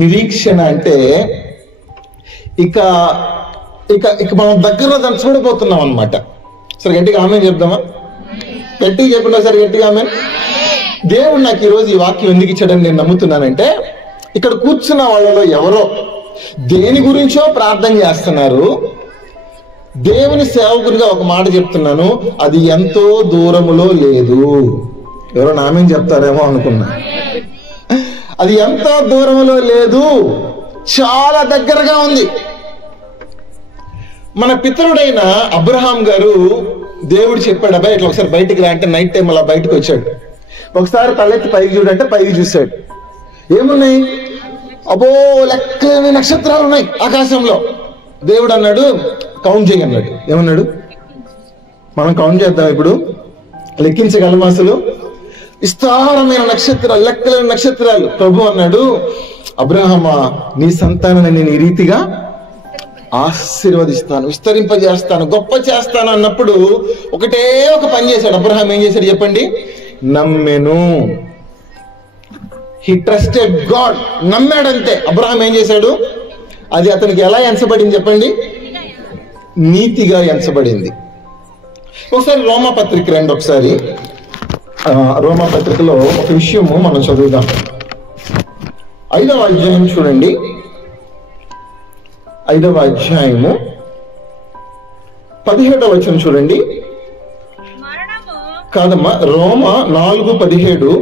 నిరీక్షణ అంటే ఇక ఇక ఇక మనం దగ్గరలో దాన్ని చూడబోతున్నాం అనమాట. సరే గట్టిగా ఆమెన్ చెప్దామా? గట్టిగా చెప్పండి సరే గట్టిగా ఆమెన్. దేవుడు నాకు ఈరోజు ఈ వాక్యం ఎందుకు ఇచ్చాడని నేను నమ్ముతున్నానంటే, ఇక్కడ కూర్చున్న వాళ్ళలో ఎవరో దేని గురించో ప్రార్థన చేస్తున్నారు. దేవుని సేవకునిగా ఒక మాట చెప్తున్నాను, అది ఎంతో దూరములో లేదు. ఎవరో నామేం చెప్తారేమో అనుకున్నా. అది ఎంతో దూరములో లేదు, చాలా దగ్గరగా ఉంది. మన పితరుడైన అబ్రహాం గారు దేవుడు చెప్పాడు, అబ్బాయి ఇట్లా ఒకసారి బయటికి రా అంటే నైట్ టైం అలా బయటకు వచ్చాడు. ఒకసారి తలెత్తి పైకి చూడంటే పైకి చూశాడు. ఏమున్నాయి? అబ్బో లెక్కలేని నక్షత్రాలు ఉన్నాయి ఆకాశంలో. దేవుడు అన్నాడు కౌంట్ చేయి అన్నాడు. ఏమన్నాడు? మనం కౌంట్ చేద్దాం ఇప్పుడు, లెక్కించగలమా అసలు? విస్తారమైన నక్షత్రాలు, లెక్కలేని నక్షత్రాలు. ప్రభు అన్నాడు, అబ్రహామా నీ సంతానాన్ని నేను ఈ రీతిగా ఆశీర్వదిస్తాను, విస్తరింపజేస్తాను, గొప్ప చేస్తాను అన్నప్పుడు ఒకటే ఒక పని చేశాడు అబ్రహాం. ఏం చేశాడు చెప్పండి? నమ్మెను. He trusted God. నమ్మాడంతే. అబ్రహాం ఏం చేశాడు? అది అతనికి ఎలా ఎంచబడింది చెప్పండి? నీతిగా ఎంచబడింది. ఒకసారి రోమాపత్రిక రండి. ఒకసారి రోమాపత్రికలో ఒక విషయము మనం చదువుదాం. 5వ అధ్యాయం చూడండి. 5వ అధ్యాయము 17వ వచనం చూడండి. కాదమ్మా, రోమా 4:17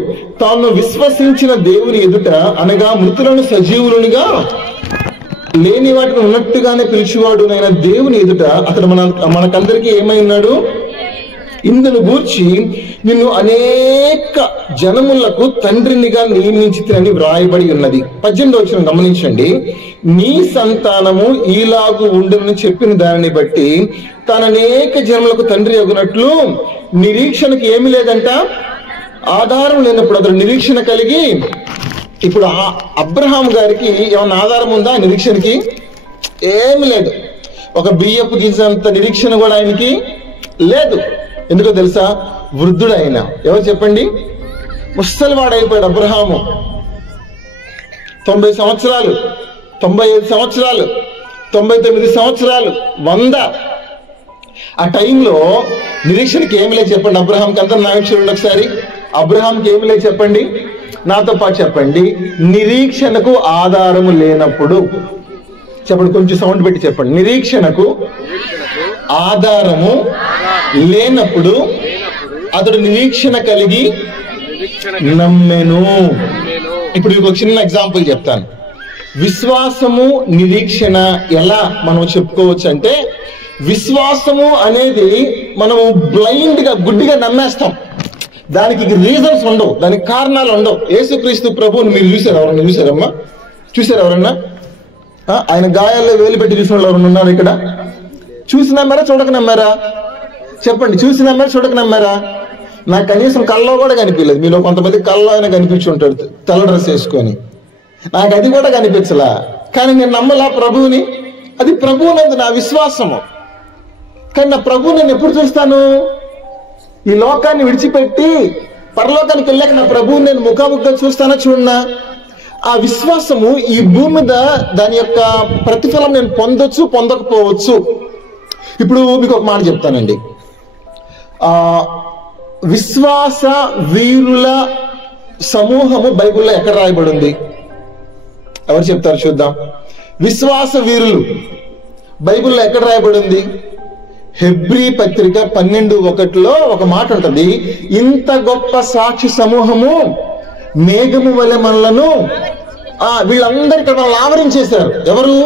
తాను విశ్వసించిన దేవుని ఎదుట అనగా మృతులను సజీవులునిగా లేని వాటిని ఉన్నట్టుగానే పిలిచేవాడు నైన దేవుని ఎదుట అతడు మనకందరికీ ఏమై ఉన్నాడు? ఇందును గూర్చి నిన్ను అనేక జనములకు తండ్రినిగా నియమించితినని వ్రాయబడి ఉన్నది. 18వ వచనం గమనించండి. నీ సంతానము ఈలాగు ఉండునని చెప్పిన దానిని బట్టి తాను అనేక జనములకు తండ్రి అగునట్లు నిరీక్షణకు ఏమి లేదంట, ఆధారం లేనప్పుడు అతడు నిరీక్షణ కలిగి. ఇప్పుడు అబ్రహాం గారికి ఏమన్నా ఆధారం ఉందా? నిరీక్షణకి ఏమి లేదు. ఒక బియ్యపు గింజంత నిరీక్షణ కూడా ఆయనకి లేదు. ఎందుకో తెలుసా? వృద్ధుడు ఆయన. ఎవరు చెప్పండి? ముసలివాడైపోయాడు అబ్రహాము. 90 సంవత్సరాలు, 95 సంవత్సరాలు, 99 సంవత్సరాలు, 100. ఆ టైంలో నిరీక్షణకి ఏమి లేదు చెప్పండి అబ్రహాంకి. అందరూ నా చూడండి ఒకసారి. అబ్రహాంకి ఏమి లేదు చెప్పండి, నాతో పాటు చెప్పండి. నిరీక్షణకు ఆధారము లేనప్పుడు చెప్పండి, కొంచెం సౌండ్ పెట్టి చెప్పండి. నిరీక్షణకు ఆధారము లేనప్పుడు అతడు నిరీక్షణ కలిగి నమ్మెను. ఇప్పుడు ఒక చిన్న ఎగ్జాంపుల్ చెప్తాను. విశ్వాసము నిరీక్షణ ఎలా మనం చెప్పుకోవచ్చు అంటే, విశ్వాసము అనేది మనము బ్లైండ్ గా గుడ్డిగా నమ్మేస్తాం. దానికి రీజన్స్ ఉండవు, దానికి కారణాలు ఉండవు. యేసుక్రీస్తు ప్రభువుని మీరు చూసారు? ఎవరన్నా చూసారమ్మా? చూసారు ఎవరన్నా? ఆయన గాయాల్లో వేలు పెట్టి చూసిన వాళ్ళు ఎవరన్నా ఉన్నారు ఇక్కడ? చూసి నమ్మారా, చూడక నమ్మారా? చెప్పండి. చూసి నమ్మారా, చూడక నమ్మారా? నాకు కనీసం కల్లో కూడా కనిపించలేదు. మీలో కొంతమంది కల్లో అయినా కనిపించి ఉంటాడు తెల్ల డ్రెస్ వేసుకొని. నాకు అది కూడా కనిపించలా. కానీ నేను నమ్మలా ప్రభువుని. అది ప్రభువునందు నా విశ్వాసము. కానీ నా ప్రభువు నేను ఎప్పుడు చూస్తాను? ఈ లోకాన్ని విడిచిపెట్టి పరలోకానికి వెళ్ళాక నా ప్రభువుని నేను ముఖాముఖిగా చూస్తానా చూడనా? ఆ విశ్వాసము ఈ భూమి మీద దాని యొక్క ప్రతిఫలం నేను పొందొచ్చు, పొందకపోవచ్చు. ఇప్పుడు మీకు ఒక మాట చెప్తానండి. విశ్వాస వీరుల సమూహము బైబిల్లో ఎక్కడ రాయబడి ఉంది? ఎవరు చెప్తారు చూద్దాం. విశ్వాస వీరులు బైబిల్లో ఎక్కడ రాయబడి ఉంది? హెబ్రీ పత్రిక 12:1 ఒక మాట ఉంటుంది. ఇంత గొప్ప సాక్షి సమూహము మేఘము వలె మనలను, వీళ్ళందరూ ఇక్కడ మనల్ని ఆవరించేశారు. ఎవరు?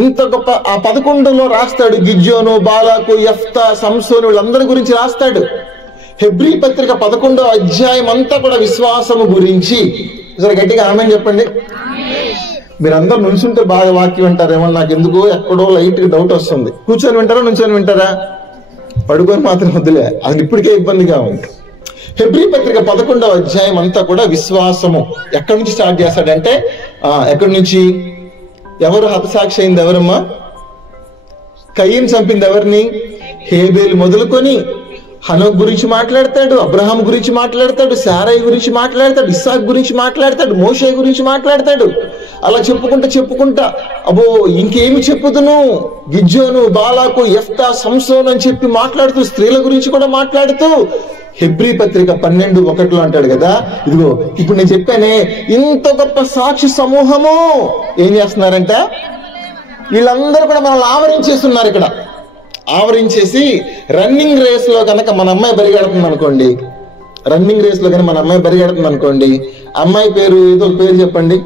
ఇంత గొప్ప. ఆ 11లో రాస్తాడు గిద్యోను, బాలాకు, యెఫ్తా, సంసోను, వీళ్ళందరి గురించి రాస్తాడు. హెబ్రీ పత్రిక 11వ అధ్యాయం అంతా కూడా విశ్వాసము గురించి. సరే గట్టిగా ఆమేన్ చెప్పండి. మీరందరూ నుంచుంటే బాగా వాక్యం వింటారేమో. నాకు ఎందుకో ఎక్కడో లైట్ డౌట్ వస్తుంది. కూర్చొని వింటారా, నుంచొని వింటారా? పడుకొని మాత్రం వద్దులే, అది ఇప్పటికే ఇబ్బందిగా ఉంది. హెబ్రీ పత్రిక 11వ అధ్యాయం అంతా కూడా విశ్వాసము. ఎక్కడి నుంచి స్టార్ట్ చేస్తాడంటే, ఎక్కడి నుంచి? ఎవరు హతసాక్షి అయింది? ఎవరమ్మా? కయీన్ చంపింది ఎవరిని? హేబేలు మొదలుకొని హనోక్ గురించి మాట్లాడతాడు, అబ్రహాం గురించి మాట్లాడతాడు, శారై గురించి మాట్లాడతాడు, ఇస్సాక్ గురించి మాట్లాడతాడు, మోషే గురించి మాట్లాడతాడు. అలా చెప్పుకుంటా అబ్బో ఇంకేమి చెప్పుదును, గిజ్జోను, బాలాకు, యెఫ్తా, సంసోను అని చెప్పి మాట్లాడుతూ స్త్రీల గురించి కూడా మాట్లాడుతూ హెబ్రీ పత్రిక 12:1 అంటాడు కదా, ఇదిగో ఇప్పుడు నేను చెప్పానే ఇంత గొప్ప సాక్షి సమూహము ఏం చేస్తున్నారంట, వీళ్ళందరూ కూడా మనల్ని ఆవరించేస్తున్నారు. ఇక్కడ ఆవరించేసి రన్నింగ్ రేస్ లో కనుక మన అమ్మాయి పరిగెడుతుంది అనుకోండి, రన్నింగ్ రేస్ లో కనుక మన అమ్మాయి పరిగెడుతుంది అనుకోండి, అమ్మాయి పేరు ఏదో ఒక పేరు చెప్పండి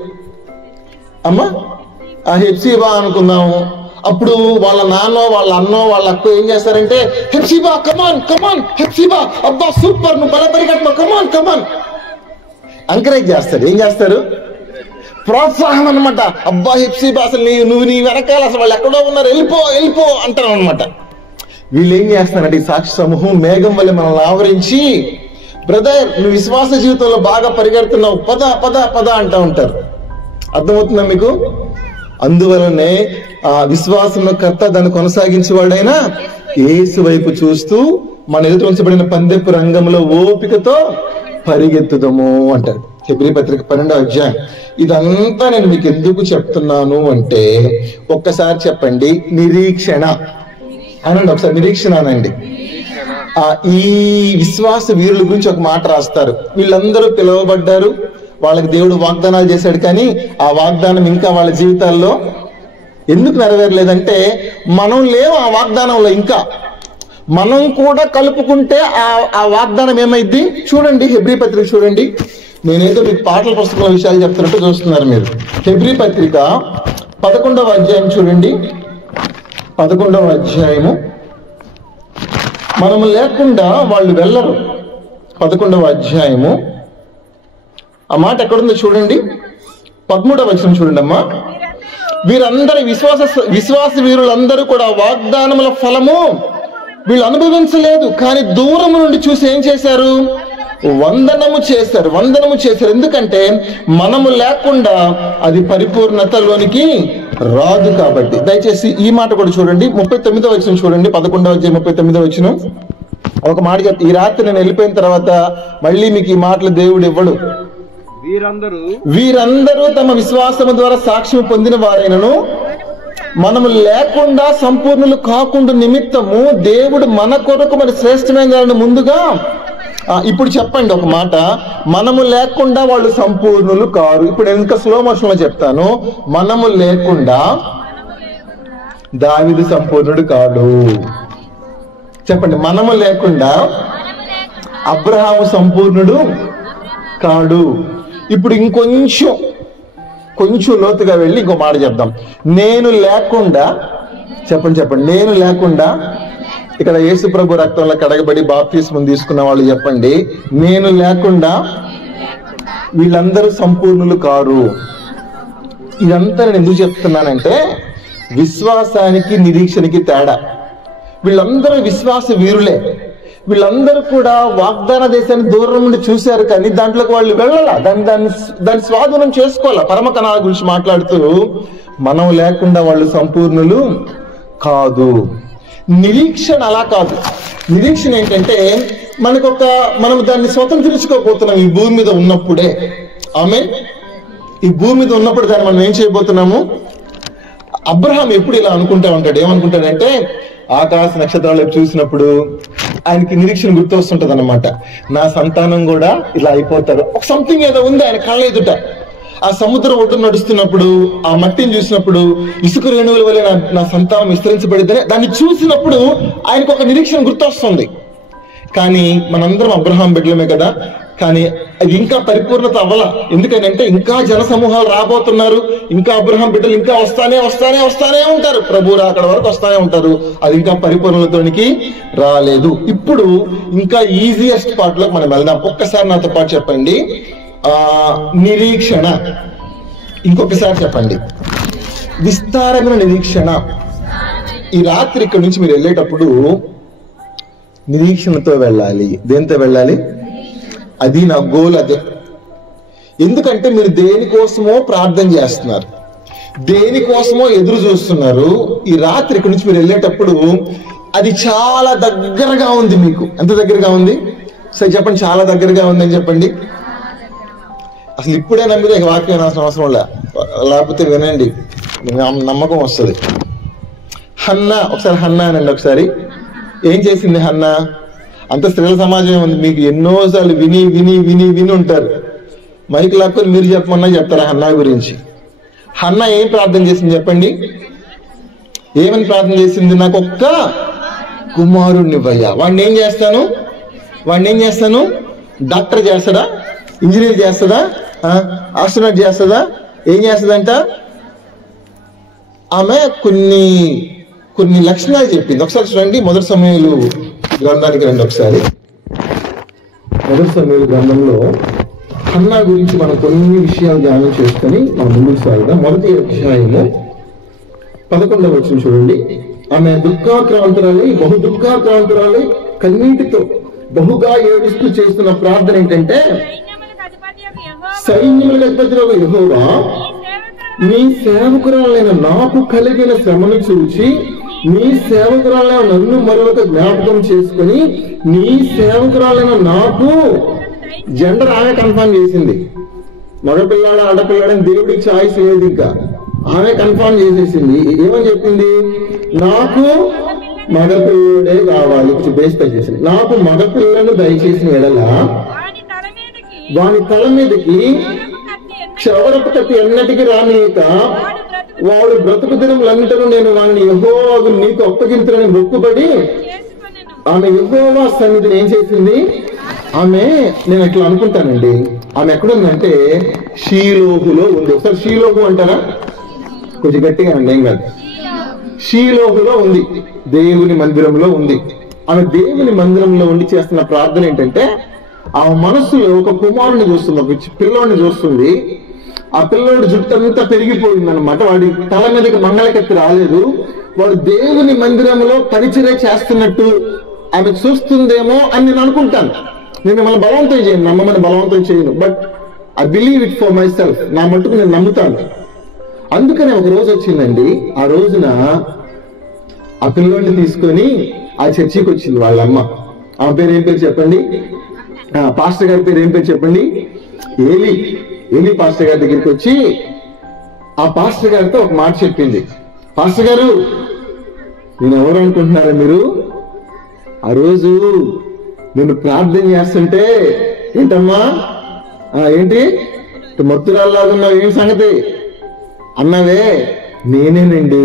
అమ్మా, హెప్సిబా అనుకుందాము. అప్పుడు వాళ్ళ నాన్న, వాళ్ళ అన్నో, వాళ్ళ అక్క ఏం చేస్తారంటే హెప్సిబా కమాన్ కమాన్, హెప్సిబా అబ్బా సూపర్, నువ్వు బల పరిగెడుతున్నావు, కమాన్ కమాన్ ఎంకరేజ్ చేస్తారు. ఏం చేస్తారు? ప్రోత్సాహం అనమాట. అబ్బా హెప్సిబా అసలు నువ్వు నీ వెనకాల అసలు వాళ్ళు ఎక్కడో ఉన్నారు, వెళ్ళిపో అంటారు అనమాట. వీళ్ళు ఏం చేస్తారంటే ఈ సాక్షి సమూహం మేఘం వల్ల మనల్ని ఆవరించి, బ్రదర్ నువ్వు విశ్వాస జీవితంలో బాగా పరిగెడుతున్నావు, పద పద పద అంటూ ఉంటారు. అర్థమవుతుందా మీకు? అందువలనే ఆ విశ్వాసంలో కర్త దాన్ని కొనసాగించేవాడైనా యేసు వైపు చూస్తూ మన ఎదుట ఉంచబడిన పందెపు రంగంలో ఓపికతో పరిగెత్తుదము అంటారు. హెబ్రీ పత్రిక 12వ అధ్యాయం. ఇదంతా నేను మీకు ఎందుకు చెప్తున్నాను అంటే, ఒక్కసారి చెప్పండి నిరీక్షణ అనండి, ఒకసారి నిరీక్షణ అనండి. ఈ విశ్వాస వీరుల గురించి ఒక మాట రాస్తారు. వీళ్ళందరూ పిలువబడ్డారు, వాళ్ళకి దేవుడు వాగ్దానాలు చేశాడు, కానీ ఆ వాగ్దానం ఇంకా వాళ్ళ జీవితాల్లో ఎందుకు నెరవేరలేదంటే మనం లేవు ఆ వాగ్దానంలో. ఇంకా మనం కూడా కలుపుకుంటే ఆ వాగ్దానం ఏమైంది చూడండి. హెబ్రీ పత్రిక చూడండి. నేనేదో మీకు పాటల పుస్తకాల విషయాలు చెప్తున్నట్టు చూస్తున్నారు మీరు. హెబ్రీ పత్రిక 11వ అధ్యాయం చూడండి. 11వ అధ్యాయము. మనము లేకుండా వాళ్ళు వెళ్ళరు. 11వ అధ్యాయము ఆ మాట ఎక్కడుందో చూడండి. 13వ వచనం చూడండి అమ్మా. వీరందరి విశ్వాస వీరులందరూ కూడా వాగ్దానముల ఫలము వీళ్ళు అనుభవించలేదు, కానీ దూరం నుండి చూసి ఏం చేశారు? వందనము చేశారు. ఎందుకంటే మనము లేకుండా అది పరిపూర్ణతలోనికి రాదు కాబట్టి. దయచేసి ఈ మాట కూడా చూడండి. 39వ వచనం చూడండి. 11వ అధ్యాయం 39వ వచనం. ఒక మాట చెప్తా, ఈ రాత్రి నేను వెళ్ళిపోయిన తర్వాత మళ్ళీ మీకు ఈ మాటలు దేవుడు ఇవ్వడు. వీరందరూ తమ విశ్వాసము ద్వారా సాక్ష్యం పొందిన వారైనను మనము లేకుండా సంపూర్ణులు కాకుండా నిమిత్తము దేవుడు మన కొరకు మరి శ్రేష్టమైన ముందుగా. ఇప్పుడు చెప్పండి ఒక మాట, మనము లేకుండా వాళ్ళు సంపూర్ణులు కారు. ఇప్పుడు నేను ఇంకా స్లో మోషన్ లో చెప్తాను. మనము లేకుండా దావీదు సంపూర్ణుడు కాడు. చెప్పండి, మనము లేకుండా అబ్రహాము సంపూర్ణుడు కాడు. ఇప్పుడు కొంచెం లోతుగా వెళ్ళి ఇంకో మాట చెప్దాం. నేను లేకుండా చెప్పండి, నేను లేకుండా ఇక్కడ యేసు ప్రభు రక్తంలో కడగబడి బాప్తిస్మం తీసుకున్న వాళ్ళు చెప్పండి, నేను లేకుండా వీళ్ళందరూ సంపూర్ణులు కారు. ఇదంతా నేను ఎందుకు చెప్తున్నానంటే విశ్వాసానికి నిరీక్షణకి తేడా. వీళ్ళందరూ విశ్వాస వీరులే. వీళ్ళందరూ కూడా వాగ్దాన దేశాన్ని దూరం నుండి చూశారు, కానీ దాంట్లోకి వాళ్ళు వెళ్ళాల, దాన్ని స్వాధీనం చేసుకోవాలా. పరమకణాల గురించి మాట్లాడుతూ మనం లేకుండా వాళ్ళు సంపూర్ణులు కాదు. నిరీక్షణ అలా కాదు. నిరీక్షణ ఏంటంటే మనం దాన్ని స్వతంత్రించుకోబోతున్నాం ఈ భూమి మీద ఉన్నప్పుడే. ఈ భూమి మీద ఉన్నప్పుడు దాన్ని మనం ఏం చేయబోతున్నాము? అబ్రహాం ఎప్పుడు ఇలా అనుకుంటా ఉంటాడు. ఏమనుకుంటాడంటే ఆకాశ నక్షత్రాలు చూసినప్పుడు ఆయనకి నిరీక్షణ గుర్తు వస్తుంటది అన్నమాట. నా సంతానం కూడా ఇలా అయిపోతారు. ఒక సంథింగ్ ఏదో ఉంది ఆయన కళ్ళ ఎదుట. ఆ సముద్రం ఒడ్డు నడుస్తున్నప్పుడు ఆ మట్టిని చూసినప్పుడు ఇసుక రేణువుల వల్ల నా సంతానం విస్తరించబడిద్దని దాన్ని చూసినప్పుడు ఆయనకు ఒక నిరీక్షణ గుర్తొస్తుంది. కానీ మనందరం అబ్రహాం బిడ్డలమే కదా, కానీ అది ఇంకా పరిపూర్ణత అవ్వాల. ఎందుకంటే ఇంకా జన సమూహాలు రాబోతున్నారు, ఇంకా అబ్రహాం బిడ్డలు ఇంకా వస్తానే ఉంటారు, ప్రభు అక్కడ వరకు వస్తానే ఉంటారు. అది ఇంకా పరిపూర్ణతోనికి రాలేదు. ఇప్పుడు ఇంకా ఈజియెస్ట్ పార్ట్ లోకి మనం వెళ్దాం. ఒక్కసారి నాతో పాటు చెప్పండి, నిరీక్షణ. ఇంకొకసారి చెప్పండి, విస్తారమైన నిరీక్షణ. ఈ రాత్రి ఇక్కడ నుంచి మీరు వెళ్ళేటప్పుడు నిరీక్షణతో వెళ్ళాలి. దేంతో వెళ్ళాలి? అది నా గోల్. అదే. ఎందుకంటే మీరు దేనికోసమో ప్రార్థన చేస్తున్నారు, దేనికోసమో ఎదురు చూస్తున్నారు. ఈ రాత్రి ఇక్కడి నుంచి మీరు వెళ్ళేటప్పుడు అది చాలా దగ్గరగా ఉంది మీకు. ఎంత దగ్గరగా ఉంది? సరే చెప్పండి, చాలా దగ్గరగా ఉందని చెప్పండి. అసలు ఇప్పుడే నమ్మితే వాక్యం వినాల్సిన అవసరం లేకపోతే వినండి, నమ్మకం వస్తుంది. హన్నా, ఒకసారి హన్నా అనండి. ఒకసారి ఏం చేసింది హన్నా? అంత స్త్రీల సమాజం ఉంది, మీకు ఎన్నోసార్లు విని విని విని విని ఉంటారు. మైక్ లేకపోతే మీరు చెప్పమన్నా చెప్తారా హన్నా గురించి? హన్నా ఏం ప్రార్థన చేసింది చెప్పండి? ఏమని ప్రార్థన చేసింది? నాకు ఒక్క కుమారుణ్ణి ఇవ్వయ్యా. వాడిని ఏం చేస్తాను? డాక్టర్ చేస్తాడా? ఇంజనీర్ చేస్తుందా? ఆస్ట్రోనాట్ చేస్తుందా? ఏం చేస్తుందంట? ఆమె కొన్ని లక్షణాలు చెప్పింది. ఒకసారి చూడండి, మొదటి సమూయేలు గ్రంథానికి రండి. ఒకసారి మొదటి సమూయేలు గ్రంథంలో హన్నా గురించి మనం కొన్ని విషయాలు ధ్యానం చేసుకొని మనం ముందుకు సాగుదాం. మొదటి అధ్యాయము 11వ వచనం చూడండి. ఆమె బహు దుఃఖాక్రాంతురాలై కన్నీటితో బహుగా ఏడుస్తూ చేస్తున్న ప్రార్థన ఏంటంటే, సైన్యములకు అధిపతి యెహోవా, నీ సేవకురాలైన నాకు కలిగిన శ్రమను చూచి నీ సేవకురాలైన నన్ను మరొక జ్ఞాపకం చేసుకుని నీ సేవకురాలైన నాకు, జెండర్ ఆమె కన్ఫర్మ్ చేసింది. మగపిల్లాడు ఆడపిల్లాడని దేవుడికి చాయిస్ లేదు. ఇంకా ఆమె కన్ఫర్మ్ చేసేసింది. ఏమని చెప్పింది? నాకు మగపిల్లడే కావాలి. బేస్తా చేసింది. నాకు మగపిల్లను దయచేసిన ఎడల వాని తల మీదకి క్షవరపు కత్తి ఎన్నటికి రానియక వాడు బ్రతుకు దినములన్నిటను నేను వాడిని యెహోవాకు నీకు అప్పగించులని మొక్కుబడి ఆమె యెహోవా సన్నిధిని ఏం చేసింది? ఆమె, నేను ఎట్లా అనుకుంటానండి, ఆమె ఎక్కడుందంటే షీలోహులో ఉంది. ఒకసారి షీలోహు అంటారా? కొంచెం గట్టిగా అండి, ఏం కాదు. షీలోహులో ఉంది, దేవుని మందిరంలో ఉంది. ఆమె దేవుని మందిరంలో ఉండి చేస్తున్న ప్రార్థన ఏంటంటే, ఆ మనస్సులో ఒక కుమారుని చూస్తుంది, ఒక పిల్లోడిని చూస్తుంది. ఆ పిల్లోడి జుట్టు అంతా పెరిగిపోయింది అనమాట. వాడి తల మీదకి మంగళకత్తి రాలేదు. వాడు దేవుని మందిరంలో పరిచర్య చేస్తున్నట్టు ఆమె చూస్తుందేమో అని నేను అనుకుంటాను. నేను మిమ్మల్ని బలవంతం చేయను, నమ్మమని బలవంతం చేయను, but I believe it for my self. నా మట్టుకు నేను నమ్ముతాను. అందుకనే ఒక రోజు వచ్చిందండి. ఆ రోజున ఆ పిల్లోడిని తీసుకొని ఆ చర్చికి వచ్చింది వాళ్ళ అమ్మ. ఆమె పేరు ఏం పేరు చెప్పండి? పాస్టర్ గారి పేరు ఏం పేరు చెప్పండి? ఏలి పాస్టర్ గారి దగ్గరికి వచ్చి ఆ పాస్టర్ గారితో ఒక మాట చెప్పింది. పాస్టర్ గారు, నేను ఎవరు అనుకుంటున్నారా మీరు? ఆ రోజు నేను ప్రార్థన చేస్తుంటే, ఏంటమ్మా ఏంటి మత్తురాల్లాగా ఉన్నావు, ఏం సంగతి అన్నావే? నేనేనండి.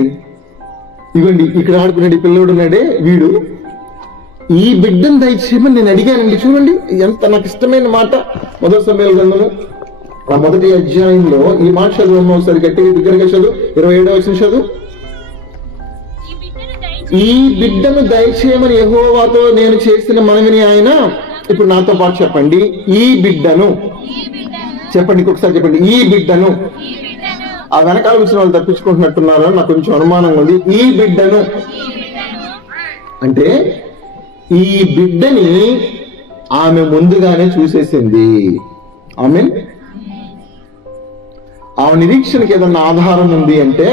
ఇవ్వండి, ఇక్కడ ఆడుకున్నాడు పిల్లోడు ఉన్నాడే, వీడు. ఈ బిడ్డను దయచేయమని నేను అడిగానండి. చూడండి ఎంత నాకు ఇష్టమైన మాట. మొదటి సమూయేలు గ్రంథము ఆ మొదటి అధ్యాయంలో ఈ మాట చదువు. ఒకసారి గట్టిగా దగ్గరగా చదువు. 27వ వచనం చదువు. ఈ బిడ్డను దయచేయమని యెహోవాతో నేను చేసిన మనవిని ఆయన. ఇప్పుడు నాతో పాటు చెప్పండి, ఈ బిడ్డను చెప్పండి. ఇంకొకసారి చెప్పండి, ఈ బిడ్డను. ఆ వెనకాల వచ్చిన వాళ్ళు తప్పించుకుంటున్నట్టున్నారో నాకు కొంచెం అనుమానంగా ఉంది. ఈ బిడ్డను అంటే ఈ బిడ్డని ఆమె ముందుగానే చూసేసింది. ఆమె నిరీక్షణకి ఏదన్నా ఆధారం ఉంది అంటే,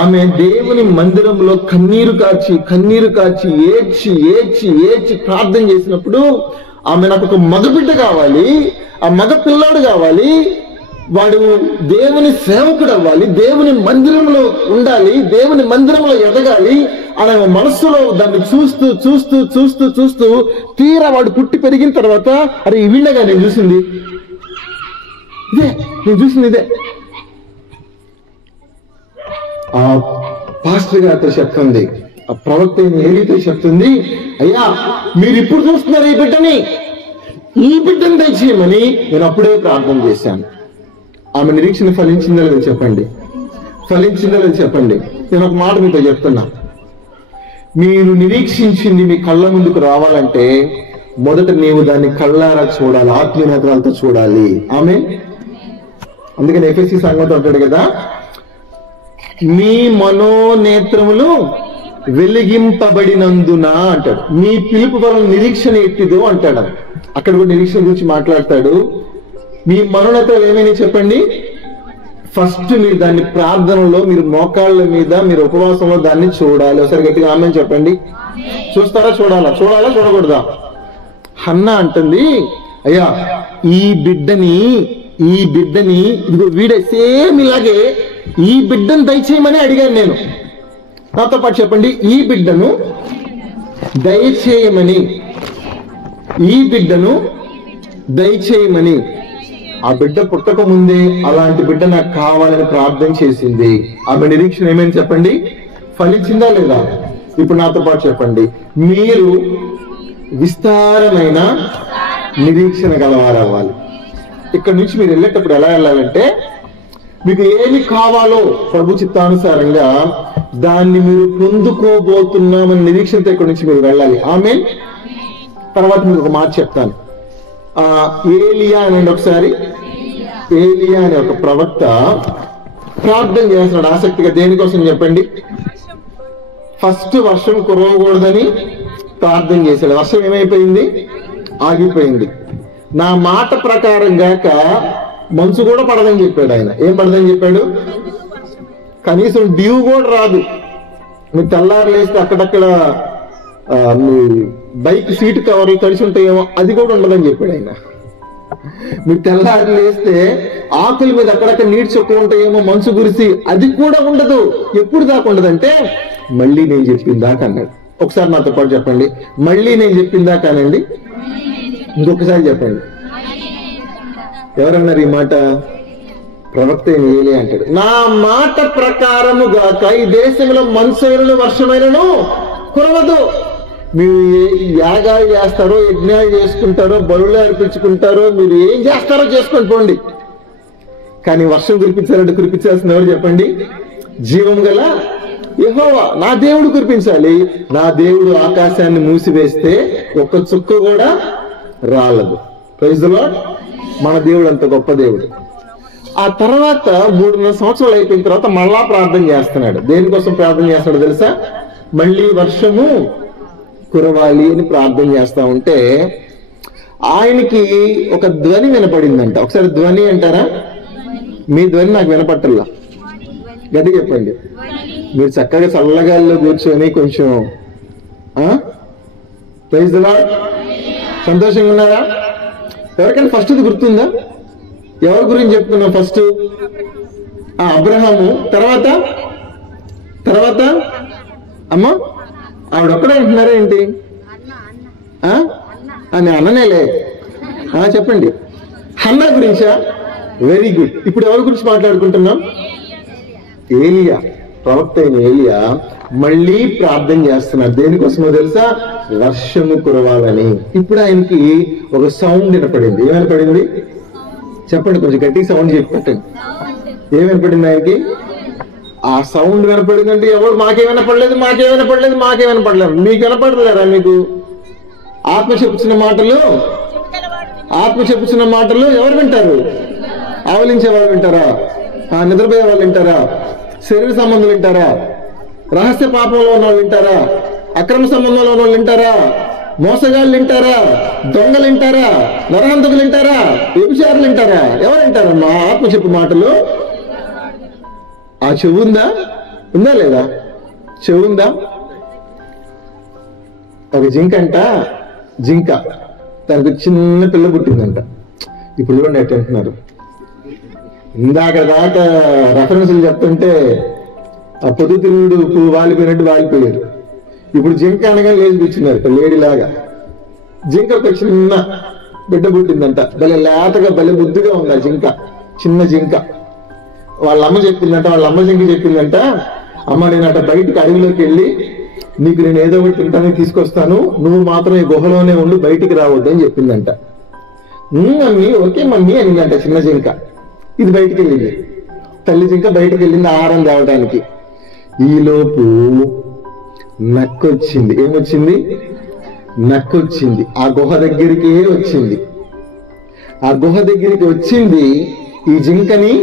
ఆమె దేవుని మందిరంలో కన్నీరు కార్చి ఏడ్చి ప్రార్థన చేసినప్పుడు, ఆమె నాకు ఒక మగబిడ్డ కావాలి, ఆ మగ పిల్లాడు కావాలి, వాడు దేవుని సేవకుడు అవ్వాలి, దేవుని మందిరంలో ఉండాలి, దేవుని మందిరంలో ఎదగాలి అనే మనస్సులో దాన్ని చూస్తూ చూస్తూ చూస్తూ చూస్తూ తీరా వాడు పుట్టి పెరిగిన తర్వాత, అరే ఈ వీళ్ళగా నేను చూసింది ఇదే. ఆ పాస్టర్ గారితో చెప్తుంది, ఆ ప్రవక్త ఏలితో చెప్తుంది, అయ్యా మీరు ఇప్పుడు చూస్తున్నారు ఈ బిడ్డని దయచేయమని నేను అప్పుడే ప్రార్థన చేశాను. ఆమె నిరీక్షణ ఫలించిందో లేదో చెప్పండి. నేను ఒక మాట మీతో చెప్తున్నా, మీరు నిరీక్షించింది మీ కళ్ళ ముందుకు రావాలంటే మొదట నీవు దాన్ని కళ్ళారా చూడాలి, ఆత్మీయతలతో చూడాలి. ఆమె అందుకని ఎఫెసీ సంఘంతో అంటాడు కదా, మీ మనోనేత్రములు వెలిగింపబడినందున అంటాడు. మీ పిలుపు వలన నిరీక్షణ ఎట్టిదో అంటాడు. అక్కడ కూడా నిరీక్షణ గురించి మాట్లాడతాడు. మీ మనోనేత్రాలు ఏమైనా చెప్పండి, ఫస్ట్ మీరు దాన్ని ప్రార్థనలో, మీరు మోకాళ్ళ మీద, మీరు ఉపవాసంలో దాన్ని చూడాలి. ఒకసారి గట్టిగా ఆమెన్ చెప్పండి. చూస్తారా? చూడాలా? చూడకూడదా? హన్నా అంటుంది, అయ్యా ఈ బిడ్డని ఇదిగో వీడే సేమ్ ఇలాగే ఈ బిడ్డను దయచేయమని అడిగాను నేను. నాతో పాటు చెప్పండి, ఈ బిడ్డను దయచేయమని, ఈ బిడ్డను దయచేయమని. ఆ బిడ్డ పుట్టక ముందే అలాంటి బిడ్డ నాకు కావాలని ప్రార్థన చేసింది. ఆమె నిరీక్షణ ఏమని చెప్పండి, ఫలించిందా లేదా? ఇప్పుడు నాతో పాటు చెప్పండి, మీరు విస్తారమైన నిరీక్షణ గలవారవ్వాలి. ఇక్కడ నుంచి మీరు వెళ్ళేటప్పుడు ఎలా వెళ్ళాలంటే, మీకు ఏమి కావాలో ప్రభు చిత్తానుసారంగా దాన్ని మీరు పొందుకోబోతున్నామని నిరీక్షణతో ఇక్కడ నుంచి మీరు వెళ్ళాలి. ఆమేన్. తర్వాత మీకు ఒక మాట చెప్తాను. ఏలియా అనండి ఒకసారి. ఏలియా అనే ఒక ప్రవక్త ప్రార్థన చేస్తున్నాడు ఆసక్తిగా. దేనికోసం చెప్పండి? ఫస్ట్ వర్షం కురవకూడదని ప్రార్థన చేశాడు. వర్షం ఏమైపోయింది? ఆగిపోయింది. నా మాట ప్రకారం గాక మంచు కూడా పడదని చెప్పాడు ఆయన. ఏం పడదని చెప్పాడు? కనీసం డ్యూ కూడా రాదు. మీరు తెల్లారు లేస్తే అక్కడక్కడ మీ బైక్ సీట్ కవర్లు తడిసి ఉంటాయేమో, అది కూడా ఉండదని చెప్పాడు ఆయన. మీరు తెల్లారు లేస్తే ఆకుల మీద అక్కడక్కడ నీటి చొక్కు ఉంటాయేమో, మంచు కురిసి, అది కూడా ఉండదు. ఎప్పుడు దాకా ఉండదంటే మళ్ళీ నేను చెప్పిన దాకా అన్నాడు. ఒకసారి నాతో పాటు చెప్పండి, మళ్ళీ నేను చెప్పిన దాకా అనండి. ఇంకొకసారి చెప్పండి. ఎవరన్నారు ఈ మాట? ప్రవక్త ఏలియా అంటాడు, నా మాట ప్రకారము గాక ఈ దేశంలో మంచైనను వర్షమైనను కురవదు. మీరు యాగాలు చేస్తారో, యజ్ఞాలు చేసుకుంటారో, బలులు అర్పించుకుంటారో, మీరు ఏం చేస్తారో చేసుకొని పోండి, కానీ వర్షం కురిపించాలంటే కురిపించాల్సిన ఎవరు చెప్పండి? జీవం గల యెహోవా నా దేవుడు కురిపించాలి. నా దేవుడు ఆకాశాన్ని మూసివేస్తే ఒక్క చుక్క కూడా రాలదు. Praise the lord. మన దేవుడు అంత గొప్ప దేవుడు. ఆ తర్వాత 3.5 సంవత్సరాలు అయిపోయిన తర్వాత మళ్ళా ప్రార్థన చేస్తున్నాడు. దేనికోసం ప్రార్థన చేస్తున్నాడు తెలుసా? మళ్ళీ వర్షము కురవాలి అని ప్రార్థన చేస్తా ఉంటే ఆయనకి ఒక ధ్వని వినపడిందంట. ఒకసారి ధ్వని అంటారా? మీ ధ్వని నాకు వినపట్టల్లా, గట్టి చెప్పండి. మీరు చక్కగా చల్లగాల్లో కూర్చొని కొంచెం ప్రైజ్ ది లార్డ్ సంతోషంగా ఉన్నారా? ఎవరికైనా ఫస్ట్ ఇది గుర్తుందా? ఎవరి గురించి చెప్తున్నాం? ఫస్ట్ అబ్రహాము, తర్వాత అమ్మ ఆవిడ ఒక్కడే అంటున్నారా ఏంటి? అని అన్ననేలే. చెప్పండి. హన్నా గురించా? Very good. ఇప్పుడు ఎవరి గురించి మాట్లాడుకుంటున్నాం? ఏలియా, ప్రవక్త అయిన ఏలియా మళ్ళీ ప్రార్థన చేస్తున్నారు. దేనికోసమో తెలుసా? వర్షము కురవాలని. ఇప్పుడు ఆయనకి ఒక సౌండ్ వినపడింది. ఏమనపడింది చెప్పండి, కొంచెం గట్టిగా సౌండ్ చెప్పి పెట్టండి. ఏం వినపడింది ఆయనకి? ఆ సౌండ్ వినపడిందంటే ఎవరు మాకే వినపడలేదు. మీకు వినపడలేరా? మీకు ఆత్మ చెప్పుచున్న మాటలు ఎవరు వింటారు? ఆవలించే వాళ్ళు వింటారా? నిద్రపోయే వాళ్ళు వింటారా? శరీర సంబంధం వింటారా? రహస్య పాపంలో ఉన్న వాళ్ళు వింటారా? అక్రమ సంబంధంలో ఉన్న వాళ్ళు వింటారా? మోసగాళ్ళు వింటారా? దొంగలు వింటారా? నరహంతకులు వింటారా? వ్యభిచారులు వింటారా? ఎవరు వింటారమ్మా ఆత్మ చెప్పు మాటలు? ఆ చెవు ఉందా లేదా? చెవు ఉందా? ఒక జింక దానికి చిన్న పిల్ల పుట్టిందంట. ఇప్పుడు చూడండి ఎట్లా అంటున్నారు. ఇందాక దాకా రెఫరెన్స్లు చెప్తుంటే ఆ పొద్దుతిరుగుడు వాలిపోయినట్టు వాలిపోయారు. ఇప్పుడు జింక అనగా లేచి కూర్చున్నారు లేడీలాగా. జింక ఒక చిన్న బిడ్డ పుట్టిందంట. భలే లేతగా భలే బుద్ధిగా ఉంది ఆ జింక, చిన్న జింక. వాళ్ళ అమ్మ జింక చెప్పిందంట, అమ్మ నేను అట్లా బయటకు అడవిలోకి వెళ్ళి నీకు నేను ఏదో ఒకటి తింటానికి తీసుకొస్తాను, నువ్వు మాత్రం ఈ గుహలోనే ఉండి బయటికి రావద్దు అని చెప్పిందంట. మమ్మీ ఓకే మమ్మీ అనిందంట చిన్న జింక. ఇది బయటికి వెళ్ళింది. తల్లి జింక బయటికి వెళ్ళింది ఆహారం తేవడానికి. ఈలోపు నక్కొచ్చింది. ఏమొచ్చింది? నక్కొచ్చింది. ఆ గుహ దగ్గరికి వచ్చింది. ఆ గుహ దగ్గరికి వచ్చింది. ఈ జింకని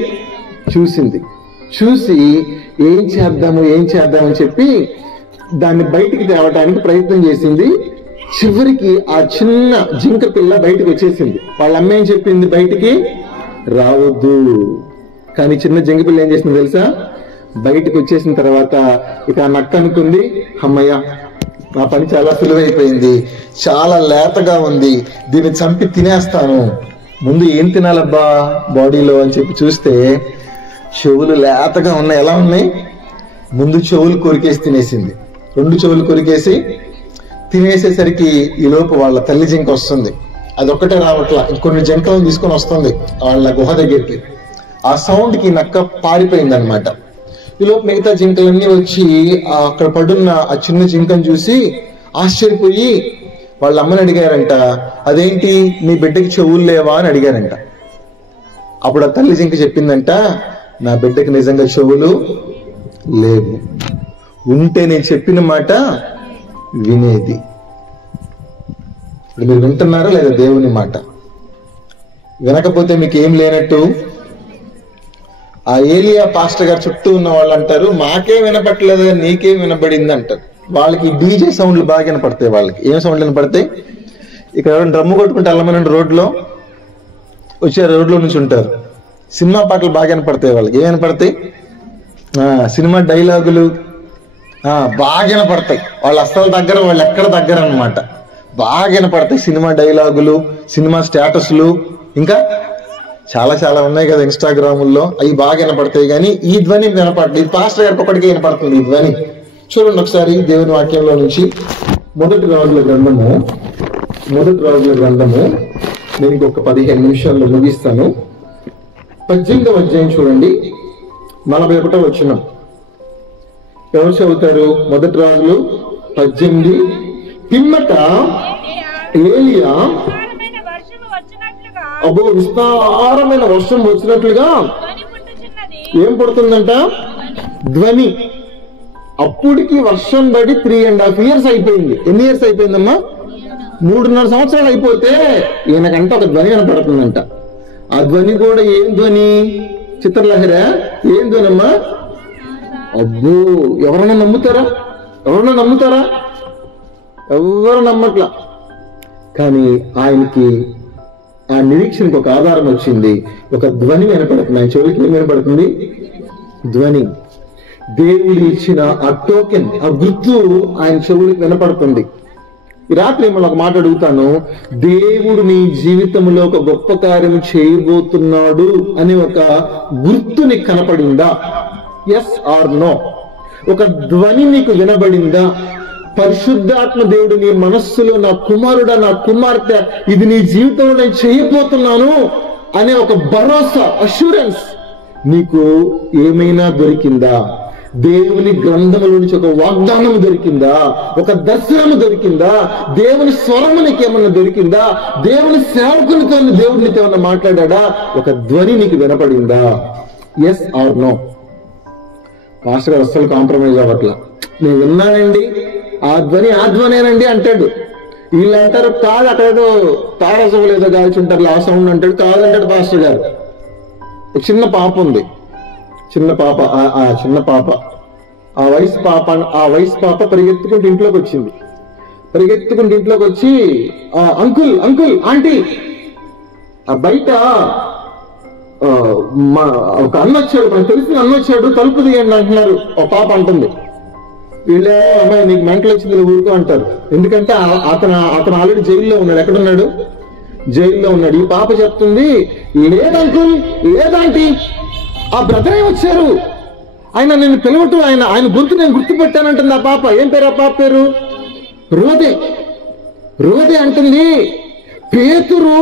చూసి ఏం చేద్దామని చెప్పి దాన్ని బయటికి తేవటానికి ప్రయత్నం చేసింది. చివరికి ఆ చిన్న జింక పిల్ల బయటకు వచ్చేసింది. వాళ్ళ అమ్మ ఏం చెప్పింది? బయటికి రావద్దు, కానీ చిన్న జింకపిల్ల ఏం చేసింది తెలుసా? బయటకు వచ్చేసిన తర్వాత ఇక ఆ నక్క అనుకుంది, అమ్మయ్య నా పని చాలా సులువైపోయింది, చాలా లేతగా ఉంది, దీన్ని చంపి తినేస్తాను. ముందు ఏం తినాలబ్బా బాడీలో అని చెప్పి చూస్తే చెవులు లేతగా ఉన్నాయి. ఎలా ఉన్నాయి? ముందు చెవులు కొరికేసి తినేసింది. 2 చెవులు కొరికేసి తినేసేసరికి ఈ లోపు వాళ్ళ తల్లి జింక వస్తుంది. అదొక్కటే రావట్లా, ఇంకొన్ని జింకలను తీసుకొని వస్తుంది వాళ్ళ గుహ దగ్గరికి. ఆ సౌండ్కి నక్క పారిపోయింది అనమాట. ఈలోపు మిగతా జింకలన్నీ వచ్చి అక్కడ పడున్న ఆ చిన్న జింకను చూసి ఆశ్చర్యపోయి వాళ్ళ అమ్మని అడిగారంట, అదేంటి నీ బిడ్డకి చెవులు లేవా అని అడిగారంట. అప్పుడు ఆ తల్లి జింక చెప్పిందంట, నా బిడ్డకి నిజంగా చెవులు లేవు, ఉంటే నేను చెప్పిన మాట వినేది. ఇప్పుడు మీరు వింటున్నారా లేదా దేవుని మాట? వినకపోతే మీకు ఏం లేనట్టు. ఆ ఏలియా పాస్టర్ గారు చుట్టూ ఉన్న వాళ్ళు అంటారు, మాకేం వినపట్లేదు నీకేం వినబడింది అంటారు. వాళ్ళకి డీజే సౌండ్లు బాగా వినపడతాయి. వాళ్ళకి ఏం సౌండ్లు వినపడతాయి? ఇక్కడ డ్రమ్ము కొట్టుకుంటే అల్లమని రోడ్లో వచ్చే రోడ్లో నుంచి ఉంటారు. సినిమా పాటలు బాగా వినపడతాయి వాళ్ళకి. ఏం వినపడతాయి? సినిమా డైలాగులు బాగా వినపడతాయి. వాళ్ళు అస్సలు దగ్గర, వాళ్ళు ఎక్కడ దగ్గర అనమాట. బాగా వినపడతాయి సినిమా డైలాగులు, సినిమా స్టేటస్లు, ఇంకా చాలా చాలా ఉన్నాయి కదా ఇన్స్టాగ్రాముల్లో, అవి బాగా వినపడతాయి. కానీ ఈ ధ్వని వినపడుతుంది. ఇది పాస్టర్ గారికి ఒకటికే వినపడుతుంది ఈ ధ్వని. చూడండి ఒకసారి దేవుని వాక్యంలో నుంచి మొదటి రాజుల గ్రంథము నేను ఇంకొక 15 నిమిషాల్లో ముగిస్తాను. 18వ అధ్యాయం చూడండి, 41వ వచనం. ఎవరు చదువుతారు? మొదటి రాజులు 18. పిమ్మట ఏలియా అబ్బో విస్తారమైన వర్షం వచ్చినట్లుగా ఏం పడుతుందంట? ధ్వని. అప్పుడికి వర్షం పడి 3.5 years అయిపోయింది. ఎన్ని ఇయర్స్ అయిపోయిందమ్మా? 3.5 సంవత్సరాలు అయిపోతే ఈయనకంట ఒక ధ్వని కనపడుతుందంట. ఆ ధ్వని కూడా ఏం ధ్వని? చిత్రలహరి. ఏం ధ్వని అమ్మా? అబ్బో ఎవరన్నా నమ్ముతారా? ఎవరు నమ్మట్లా. కానీ ఆయనకి ఆ నిరీక్షణకు ఒక ఆధారం వచ్చింది. ఒక ధ్వని వినపడుతుంది. ఆయన చెవికి ఏం వినపడుతుంది? ధ్వని. దేవుడు ఇచ్చిన ఆ టోకెన్, ఆ గుర్తు ఆయన చెవులకు వినపడుతుంది. ఈ రాత్రి మిమ్మల్ని ఒక మాట అడుగుతాను. దేవుడు నీ జీవితంలో ఒక గొప్ప కార్యం చేయబోతున్నాడు అనే ఒక గుర్తు నీకు కనపడిందా? Yes or no? ఒక ధ్వని నీకు వినబడిందా? పరిశుద్ధాత్మ దేవుడు నీ మనస్సులో, నా కుమారుడా, నా కుమార్తె, ఇది నీ జీవితంలో నేను చేయబోతున్నాను అనే ఒక భరోసా, అష్యూరెన్స్ నీకు ఏమైనా దొరికిందా? దేవుని గ్రంథముల నుంచి ఒక వాగ్దానం దొరికిందా? ఒక దర్శనము దొరికిందా? దేవుని స్వరము నీకు ఏమన్నా దొరికిందా? దేవుని సేవకులతో దేవుడు నీతో ఏమన్నా మాట్లాడా? ఒక ధ్వని నీకు వినపడిందా? Yes or no? పాస్టర్ గారు అస్సలు కాంప్రమైజ్ అవ్వట్లా. నేను విన్నానండి, ఆ ధ్వనేనండి అంటాడు. వీళ్ళు అంటారు కాదు, అక్కడేదో తారసములు ఏదో కాల్చుంటారు ఆ సౌండ్ అంటాడు. కాదంటాడు పాస్టర్ గారు. చిన్న పాప ఉంది, చిన్న పాప. ఆ వయసు పాప పరిగెత్తుకుంటూ ఇంట్లోకి వచ్చి అంకుల్ ఆంటీ, ఆ బయట ఒక అన్న వచ్చాడు, మనకు తెలిసిన అన్న వచ్చాడు, తలుపు తీయండి అంటున్నారు. ఒక పాప అంటుంది. వీళ్ళే అమ్మాయి నీకు మెంటల్ వచ్చింది ఊరుకో అంటారు. ఎందుకంటే అతను ఆల్రెడీ జైల్లో ఉన్నాడు. ఎక్కడున్నాడు? జైల్లో ఉన్నాడు. ఈ పాప చెప్తుంది, లేదంకుల్, లేదాంటీ, ఆ బ్రదరే వచ్చారు, ఆయన నేను పిలవటం, ఆయన గొంతు నేను గుర్తుపెట్టానంటుంది ఆ పాప. ఏం పేరు ఆ పాప పేరు? రోదే అంటుంది. పేతురు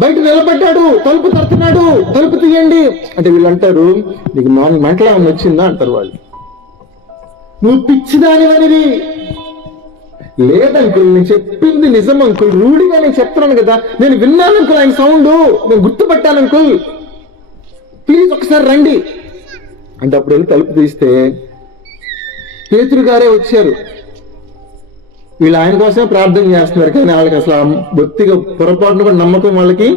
బయట నిలబడ్డాడు, తలుపు తడుతున్నాడు, తలుపు తీయండి అంటే వీళ్ళు అంటారు, నీకు మెంటల్ ఏమన్నా వచ్చిందా అంటారు వాళ్ళు. నువ్వు పిచ్చిదానివనివి. లేదంకుల్, నేను చెప్పింది నిజం అంకుల్, రూఢిగా నేను చెప్తున్నాను కదా, నేను విన్నాను అంకుల్, ఆయన సౌండ్ నేను గుర్తుపట్టాను అంకుల్, ప్లీజ్ ఒకసారి రండి అంటే అప్పుడు వెళ్ళి తలుపు తీస్తే పేతురు గారే వచ్చారు. వీళ్ళు ఆయన కోసమే ప్రార్థన చేస్తున్నారు. కానీ వాళ్ళకి అసలు బొత్తిగా పొరపాటును కూడా నమ్మకం వాళ్ళకి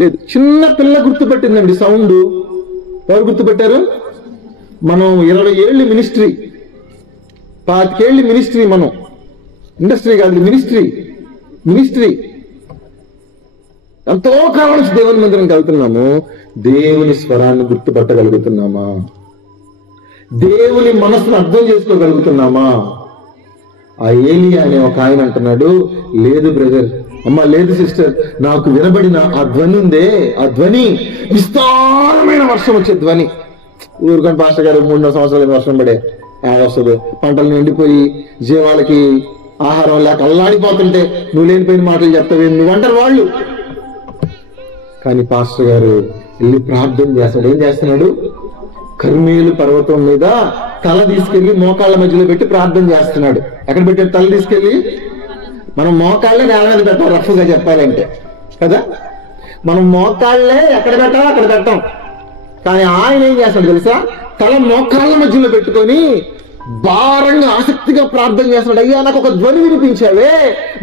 లేదు. చిన్న పిల్ల గుర్తుపెట్టిందండి సౌండ్. ఎవరు గుర్తుపెట్టారు? మనం 20 ఏళ్ళు మినిస్ట్రీ, 25 ఏళ్ళు మినిస్ట్రీ, మనం ఇండస్ట్రీ కాదు మినిస్ట్రీ ఎంతో కాలం నుంచి దేవుని మందిరంకి వెళ్తున్నాము. దేవుని స్వరాన్ని గుర్తుపట్టగలుగుతున్నామా? దేవుని మనసును అర్థం చేసుకోగలుగుతున్నామా? ఆ ఏలియా అనే ఒక ఆయన అంటున్నాడు, లేదు బ్రదర్, అమ్మ లేదు సిస్టర్, నాకు వినబడిన ఆ ధ్వని ఉందే, ఆ ధ్వని విస్తారమైన వర్షం వచ్చే ధ్వని. ఊరుకొని పాస్టర్ గారు 3 సంవత్సరాలు వర్షం పడే వస్తుంది, పంటలు నిండిపోయి జీవాలకి ఆహారం లేక అల్లాడిపోతుంటే నువ్వు లేనిపోయిన మాటలు చెప్తావు, నువ్వు అంటారు వాళ్ళు. కానీ పాస్టర్ గారు వెళ్ళి ప్రార్థన చేస్తున్నాడు. ఏం చేస్తున్నాడు? కర్మేలు పర్వతం మీద తల తీసుకెళ్లి మోకాళ్ళ మధ్యలో పెట్టి ప్రార్థన చేస్తున్నాడు. ఎక్కడ పెట్టాడు తల తీసుకెళ్లి? మనం మోకాళ్ళే నేల మీద పెట్టాం, రఫ్గా చెప్పాలంటే కదా. మనం మోకాళ్ళే ఎక్కడ పెట్టాలో అక్కడ పెట్టాం. కానీ ఆయన ఏం చేస్తాడు తెలుసా? తల మోకాళ్ళ మధ్యలో పెట్టుకొని భారంగా ఆసక్తిగా ప్రార్థన చేస్తున్నాడు. అయ్యా నాకు ఒక ధ్వని వినిపించావే,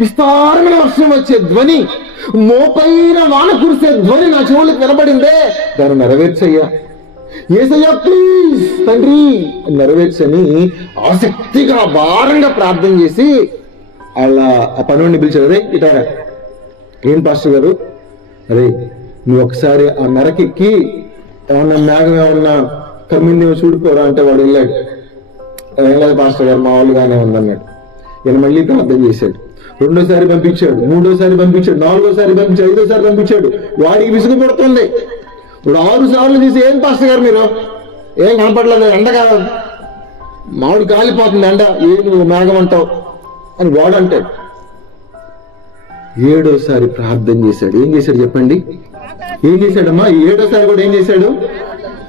విస్తారమైన వర్షం వచ్చే ధ్వని, మోపైన వాన కురిసే ధ్వని నా చెవులకు వినబడిందే, దాన్ని నెరవేర్చయ్యా, యేసయ్యా ప్లీజ్ తండ్రి నెరవేర్చని ఆసక్తిగా భారంగా ప్రార్థన చేసి అలా ఆ పనుడిని పిలిచారు. అరే ఇటారా, ఏం పాస్టర్ గారు, అరే నువ్వు ఒకసారి ఆ మెరకెక్కి ఏమన్నా మేఘం ఏమన్నా కమ్మింది చూడిపోరా అంటే వాడు వెళ్ళాడు. ఏం లేదు పాస్టర్ గారు మామూలుగానే ఉందన్నాడు. ఈయన మళ్ళీ ప్రార్థన చేశాడు. 2వ పంపించాడు, 3వ పంపించాడు, 4వ పంపించాడు, 5వ పంపించాడు. వాడికి విసుగు పడుతుంది. ఇప్పుడు 6 సార్లు తీసి, ఏం పాస్టర్ గారు మీరు ఏం కనపడలేదు, ఎండ కాదు, మామిడి కాలిపోతుంది ఎండ, నువ్వు మేఘం అంటావు అని వాడు అంటాడు. 7వ ప్రార్థన చేశాడు. ఏం చేశాడు చెప్పండి? ఏం చేశాడమ్మా? 7వ కూడా ఏం చేశాడు?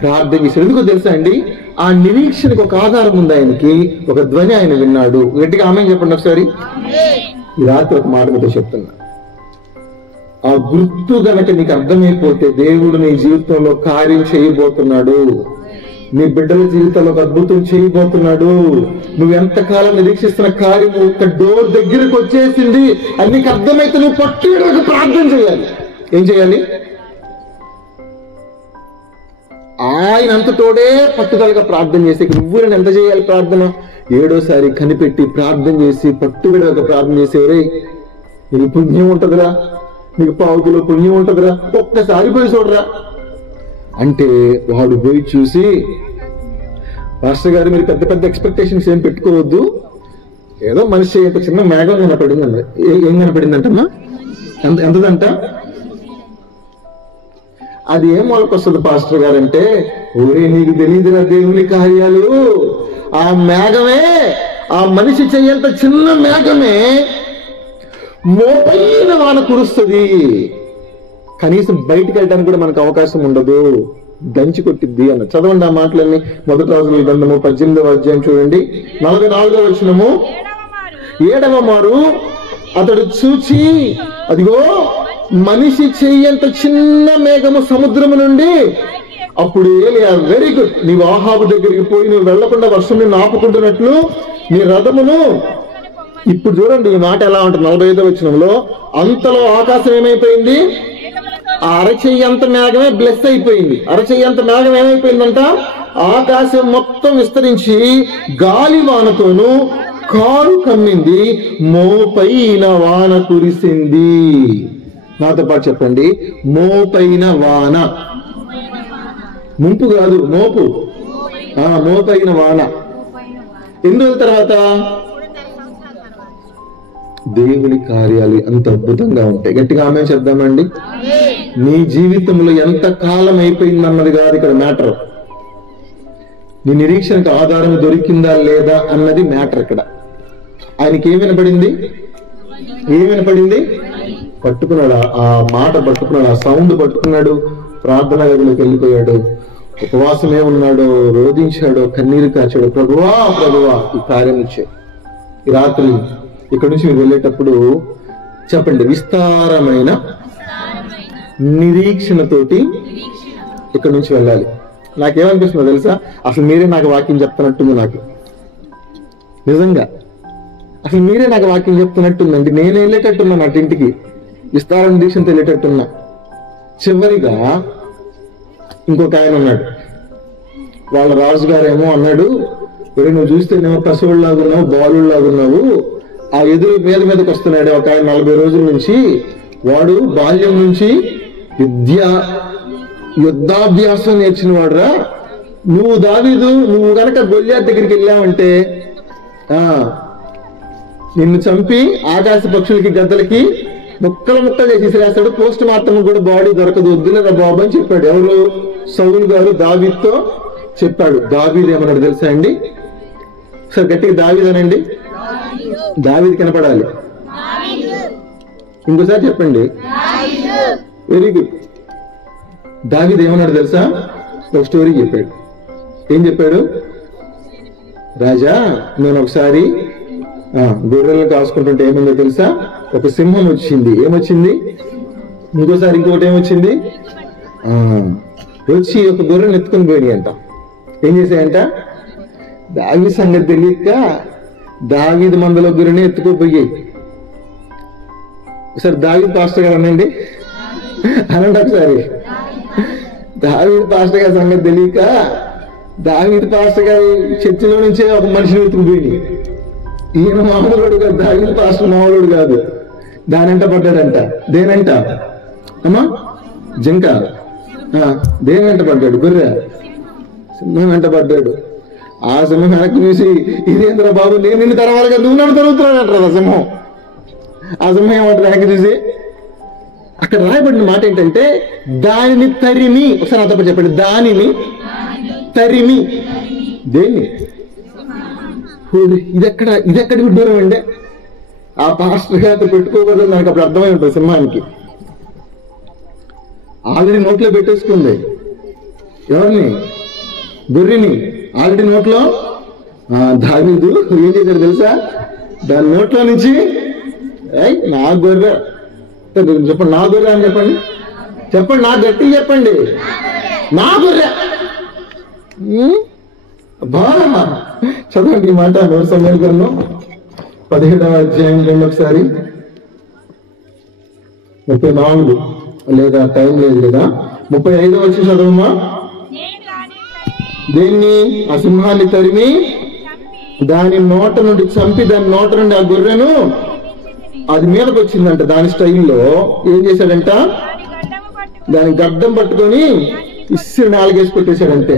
ప్రార్థన చేశాడు. ఎందుకో తెలుసా అండి? ఆ నిరీక్షణకు ఒక ఆధారం ఉంది. ఆయనకి ఒక ధ్వని ఆయన విన్నాడు. గట్టిగా ఆమె చెప్పండి ఒకసారి. ఈ రాత్రి ఒక మాట మీతో చెప్తున్నా. ఆ గుర్తు గనక నీకు అర్థమైపోతే దేవుడు నీ జీవితంలో కార్యం చేయబోతున్నాడు. నీ బిడ్డల జీవితంలో ఒక అద్భుతం చేయబోతున్నాడు. నువ్వు ఎంతకాలం నిరీక్షిస్తున్న కార్యం ఒక డోర్ దగ్గరకు వచ్చేసింది అని నీకు అర్థమైతే నువ్వు పట్టుదలకు ప్రార్థన చేయాలి. ఏం చేయాలి? ఆయన అంతతోడే పట్టుదలగా ప్రార్థన చేసి, నువ్వు నేను ఎంత చేయాలి ప్రార్థన? 7వ కనిపెట్టి ప్రార్థన చేసి పట్టుదలగా ప్రార్థన చేసేవరే, నీకు పుణ్యం ఉంటదిరా, నీకు 1/2 కిలో పుణ్యం ఉంటదిరా, ఒక్కసారి పోయి చూడరా అంటే వాడు పోయి చూసి, పాస్టర్ గారు మీరు పెద్ద పెద్ద ఎక్స్పెక్టేషన్స్ ఏం పెట్టుకోవద్దు, ఏదో మనిషి ఎంత చిన్న మేఘం కనపడింది. ఏం కనపడిందంటమ్మా? ఎంతదంట? అది ఏం మొలకొస్తుంది పాస్టర్ గారు అంటే, ఓరే నీకు తెలియదురా దేవుని కార్యాలు. ఆ మేఘమే, ఆ మనిషి చెయ్యంత చిన్న మేఘమే మోపైన వాన కురుస్తుంది. కనీసం బయటికి వెళ్ళడానికి కూడా మనకు అవకాశం ఉండదు, దంచి కొట్టిద్ది అన్న. చదవండి ఆ మాటలన్నీ. 1 రాజుల గ్రంథము 18వ అధ్యాయం చూడండి, 44వ వచనము. 7వ మారు అతడు చూచి, అదిగో మనిషి చెయ్యంత చిన్న మేఘము సముద్రము నుండి. అప్పుడు ఏలియా, వెరీ గుడ్, నీవు ఆహాబు దగ్గరికి పోయి నువ్వు వెళ్లకుండా వర్షం నిన్ను ఆపుకుంటున్నట్లు నీ రథమును. ఇప్పుడు చూడండి ఈ మాట ఎలా ఉంటుంది 45వ వచనంలో. అంతలో ఆకాశం ఏమైపోయింది? అరచెయ్యంత మేఘమే బ్లెస్ అయిపోయింది. అరచెయ్యంత మేఘం ఏమైపోయిందంట? ఆకాశం మొత్తం విస్తరించి గాలి వానతోనూ కారు కమ్మింది, మోపైన వాన కురిసింది. నాతో పాటు చెప్పండి, మోపైన వాన. ముంపు కాదు, మోపు. మోపైన వాన. ఎన్ని రోజుల తర్వాత? దేవుని కార్యాలు అంత అద్భుతంగా ఉంటాయి. గట్టిగా ఆమె చెప్దామండి. నీ జీవితంలో ఎంత కాలం అయిపోయిందన్నది కాదు ఇక్కడ మ్యాటర్. నీ నిరీక్షణకు ఆధారం దొరికిందా లేదా అన్నది మ్యాటర్ ఇక్కడ. ఆయనకి ఏం వినపడింది? పట్టుకున్నాడు, ఆ మాట పట్టుకున్నాడు, ఆ సౌండ్ పట్టుకున్నాడు. ప్రార్థన గదిలోకి వెళ్ళిపోయాడు. ఉపవాసమే ఉన్నాడు, రోధించాడు, కన్నీరు కాచాడు. ప్రభువా ప్రభువా ఈ కార్యం ఇచ్చాడు. ఈ రాత్రి ఇక్కడ నుంచి మీరు వెళ్ళేటప్పుడు చెప్పండి, విస్తారమైన నిరీక్షణతోటి ఇక్కడ నుంచి వెళ్ళాలి. నాకేమనిపిస్తుందో తెలుసా? అసలు మీరే నాకు వాక్యం చెప్తున్నట్టుంది. నాకు నిజంగా అసలు మీరే నాకు వాక్యం చెప్తున్నట్టుందండి. నేను వెళ్ళేటట్టున్నా నా ఇంటికి, విస్తార నిరీక్షణతో వెళ్ళేటట్టున్నా. చివరిగా ఇంకొక ఆయన ఉన్నాడు. వాళ్ళ రాజుగారేమో అన్నాడు, నువ్వు చూస్తేనేమో పశువుల్లాగా ఉన్నావు, బాలుల్లాగా ఉన్నావు. ఆ ఎదురు మీదకి వస్తున్నాడు ఒక ఆయన 40 రోజుల నుంచి. వాడు బాల్యం నుంచి విద్య యుద్ధాభ్యాసం నేర్చిన వాడురా నువ్వు. దావీదు, నువ్వు గనక గొల్యాత్ దగ్గరికి వెళ్ళావంటే నిన్ను చంపి ఆకాశ పక్షులకి గద్దలకి ముక్కలు ముక్కలు చేసి విసిరేస్తాడు. పోస్ట్ మార్టం కూడా బాడీ దొరకదు, వద్దులేరా బాబు అని చెప్పాడు. ఎవరు? సౌలు గారు దావీదుతో చెప్పాడు. దావీదు ఏమన్నాడు తెలుసా అండి? సార్ గట్టిగా దావీదు అనండి. దావీదు కనపడాలి. ఇంకోసారి చెప్పండి. Very good. దావీదు ఏమన్నాడు తెలుసా? ఒక స్టోరీ చెప్పాడు. ఏం చెప్పాడు? రాజా, నేను ఒకసారి గొర్రెలను కాసుకుంటుంటే ఏమైందో తెలుసా? ఒక సింహం వచ్చింది. ఏమొచ్చింది? ఇంకోసారి ఇంకొకటి ఏమొచ్చింది? వచ్చి ఒక గొర్రెను ఎత్తుకొని పోయి అంట. ఏం చేశాయంట? దావీదు సంగతి తెలియక దావీదు మందలో గొర్రెని ఎత్తుకోపోయి. ఒకసారి దావీదు పాస్టర్ గారు అనండి, అనండి ఒకసారి. దావీదు పాస్టర్ గారి సంగతి తెలియక దావీదు పాస్టర్ గారి చర్చిలో నుంచే ఒక మనిషిని ఎత్తుకుపోయి. ఈయన మామూలుడు కాదు, దావీదు పాస్టర్ మామూలుడు కాదు. దానంట పడ్డాడంట. దేనంట అమ్మా? జింక. దేనంట పడ్డాడు? గొర్రె. సింహం వెంట పడ్డాడు. ఆ సింహం వెనక్కి చూసి, ఇదేంద్ర బాబు, నేను నిన్ను తరవాలిగా నువ్వు నన్ను తరుగుతున్నాడు అంటారు ఆ సింహం. ఆ సింహం ఏమంటారు వెనక్కి చూసి? అక్కడ రాయబడిన మాట ఏంటంటే దానిని తరిమి. ఒకసారి నాతో చెప్పండి. దానిని తరిమి. దేన్ని? ఇదెక్కడి విడ్డూరం అండి? ఆ పాస్టర్ గారితో పెట్టుకోకూడదు నాకు అప్పుడు అర్థమై ఉంటుంది. సింహానికి ఆల్రెడీ నోట్లో పెట్టేసుకుంది. ఎవరిని? గొర్రెని ఆల్రెడీ నోట్లో. దావీదు ఏం చేశాడు తెలుసా? దాని నోట్లో నుంచి నా గొర్రె చెప్పండి, నా గొర్రె అని చెప్పండి. చెప్పండి, నా గట్టిగా చెప్పండి, నా గొర్రె. బాగా చదవండి ఈ మాట. 1 సమూయేలు గ్రంథం 17వ అధ్యాయం ఒకసారి 34 లేదా టైం లేదు కదా, 35 వచ్చి చదవమ్మా. దేన్ని? ఆ సింహాన్ని తరిమి దాని నోట నుండి చంపి దాని నోట నుండి ఆ గొర్రెను అది మీదకి వచ్చిందంట. దాని స్టైల్లో ఏం చేశాడంట? దాని గడ్డం పట్టుకొని ఇస్సిరి నాలుగేసి కొట్టేశాడంతే.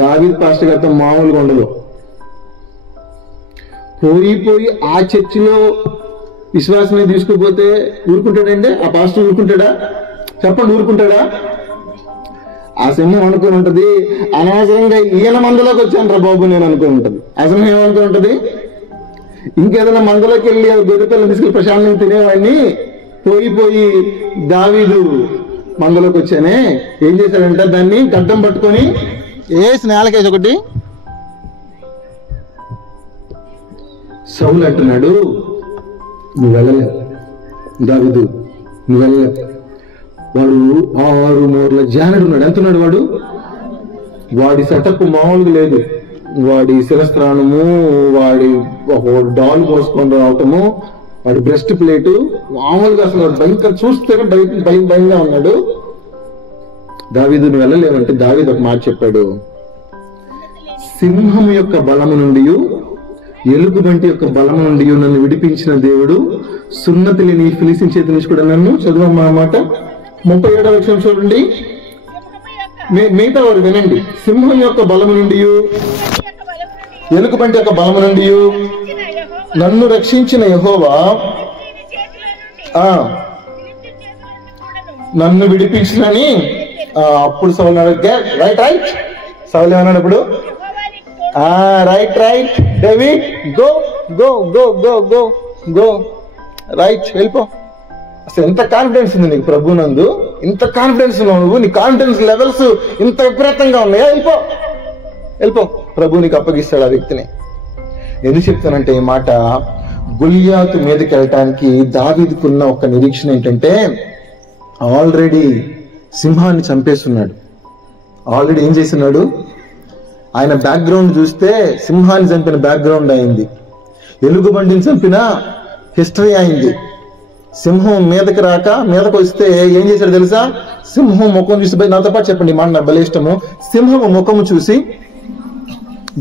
దావీదు పాస్టర్ గారితో మామూలుగా ఉండదు. పోయి ఆ చర్చిలో విశ్వాసమే తీసుకుపోతే ఊరుకుంటాడండి? ఆ పాస్టర్ ఊరుకుంటాడా? చెప్పండి, ఊరుకుంటాడా? ఆ సింహం అనుకుని ఉంటది, అనవసరంగా ఈయన మందలోకి వచ్చాను రా బాబు నేను అనుకుని ఉంటది. ఆ సింహం ఏమనుకుని ఉంటది? ఇంకేదైనా మందలోకి వెళ్ళి గొర్రె పిల్లలు తీసుకెళ్ళి ప్రశాంతంగా తినేవాడిని పోయి దావీదు మందలోకి వచ్చానే. ఏం చేశాడంటే దాన్ని గడ్డం పట్టుకొని వేసి నేలకేసి ఒకటి. సౌలు అంటున్నాడు, నువ్వు వెళ్ళలేవు దావీదు, నువ్వు వెళ్ళలేవు. వాడు 6 మూరల జానడు ఉన్నాడు. ఎంత ఉన్నాడు వాడు? వాడి సెటప్ మామూలుగా లేదు. వాడి శిరస్త్రాణము, వాడి ఒక డాల్ పోసుకొని రావటము, వాడి బ్రెస్ట్ ప్లేటు మామూలుగా అసలు భయంకర, చూస్తేనే భయంగా ఉన్నాడు. దావీదు నువ్వు వెళ్ళలేవంటే దావీదు ఒక మాట చెప్పాడు, సింహం యొక్క బలము నుండి ఎలుగుబంటి యొక్క బలము నుండి నన్ను విడిపించిన దేవుడు సున్నతి లేని ఫిలిస్తీన్ చేతి నుంచి కూడా నన్ను. చదువమ్మా మాట 37వ వచనం చూడండి. మిగతా వారు వినండి. సింహం యొక్క బలము నుండి ఎలుగుబంటి యొక్క బలము నుండి నన్ను రక్షించిన యెహోవా నన్ను విడిపించినని అప్పుడు సౌలు రైట్ సౌలు ఏమన్నాడు అప్పుడు? Right David go go go go go go right, వెళ్ళిపో. అసలు ఎంత కాన్ఫిడెన్స్ ఉంది నీకు ప్రభు నందు, ఇంత కాన్ఫిడెన్స్ ఉన్నావు నువ్వు, నీ కాన్ఫిడెన్స్ లెవెల్స్ ఇంత విపరీతంగా ఉన్నాయా? వెళ్ళిపో, ప్రభు నీకు అప్పగిస్తాడు ఆ వ్యక్తిని. ఎందుకు చెప్తానంటే ఈ మాట, గొల్యాతు మీదకి వెళ్ళటానికి దావీదుకున్న ఒక నిరీక్షణ ఏంటంటే ఆల్రెడీ సింహాన్ని చంపేస్తున్నాడు. ఆల్రెడీ ఏం చేస్తున్నాడు? ఆయన బ్యాక్గ్రౌండ్ చూస్తే సింహాన్ని చంపిన బ్యాక్గ్రౌండ్ అయింది, ఎలుగుబండిని చంపిన హిస్టరీ అయింది. సింహం మీదకి రాక మీదకి వస్తే ఏం చేశాడు తెలుసా? సింహం ముఖం చూసి, నాతో పాటు చెప్పండి, మాట నాకు భలే ఇష్టము. సింహం ముఖము చూసి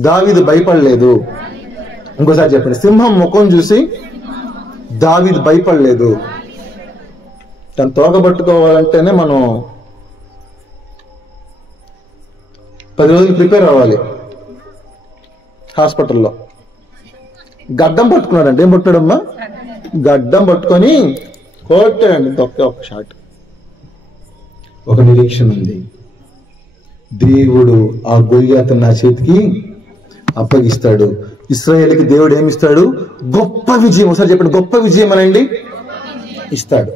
దావీదు భయపడలేదు. ఇంకోసారి చెప్పండి, సింహం ముఖం చూసి దావీదు భయపడలేదు. తను తోక పట్టుకోవాలంటేనే మనం 10 రోజులు ప్రిపేర్ అవ్వాలి. హాస్పిటల్లో గడ్డం పట్టుకున్నాడంటే ఏం పట్టుకోడమ్మా, గడ్డం పట్టుకొని కొట్టాడండి ఒక షాట్. ఒక నిరీక్షణ ఉంది. దేవుడు ఆ గొల్యాతును నా చేతికి అప్పగిస్తాడు. ఇశ్రాయేలుకి దేవుడు ఏమిస్తాడు? గొప్ప విజయం. ఒకసారి చెప్పండి, గొప్ప విజయం అనండి ఇస్తాడు.